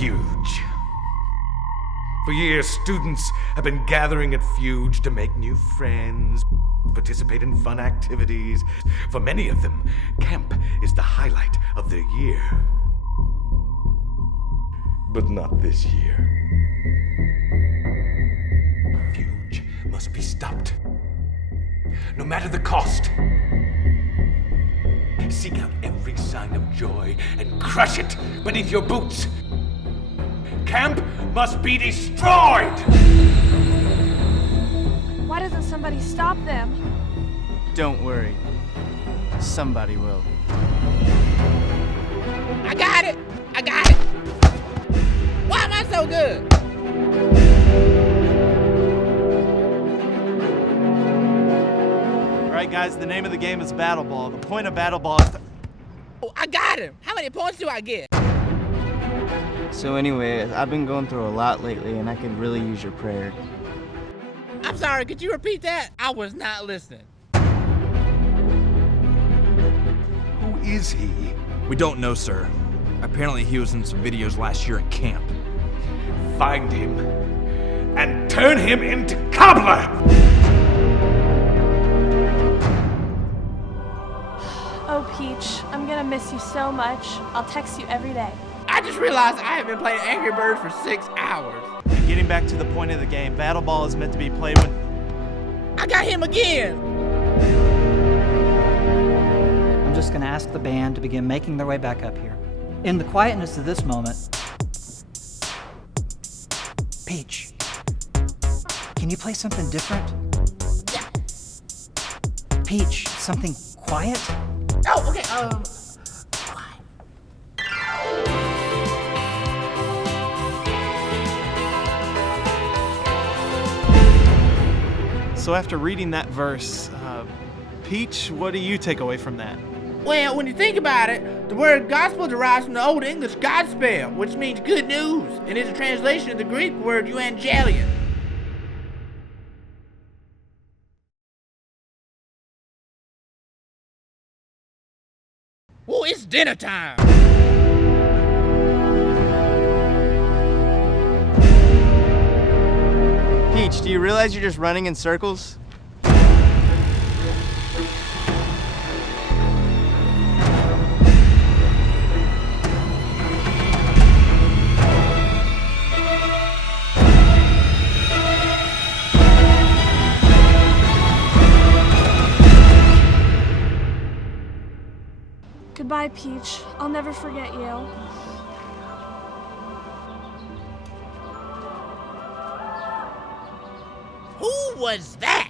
Fuge. For years, students have been gathering at Fuge to make new friends, participate in fun activities. For many of them, camp is the highlight of their year. But not this year. Fuge must be stopped. No matter the cost. Seek out every sign of joy and crush it beneath your boots. Camp must be destroyed! Why doesn't somebody stop them? Don't worry. Somebody will. I got it! I got it! Why am I so good? Alright guys, the name of the game is Battle Ball. The point of Battle Ball is Oh, I got him! How many points do I get? So anyway, I've been going through a lot lately and I could really use your prayer. I'm sorry, could you repeat that? I was not listening. Who is he? We don't know, sir. Apparently he was in some videos last year at camp. Find him and turn him into Cobbler! Oh, Peach, I'm gonna miss you so much. I'll text you every day. I just realized I have been playing Angry Birds for 6 hours. And getting back to the point of the game, Battle Ball is meant to be played when... I got him again! I'm just going to ask the band to begin making their way back up here. In the quietness of this moment, Peach, can you play something different? Yeah. Peach, something quiet? Oh, okay, So after reading that verse, Peach, what do you take away from that? Well, when you think about it, the word gospel derives from the Old English Godspell, which means good news, and is a translation of the Greek word evangelion. Oh, it's dinner time! Peach, do you realize you're just running in circles? Goodbye, Peach. I'll never forget you. Who was that?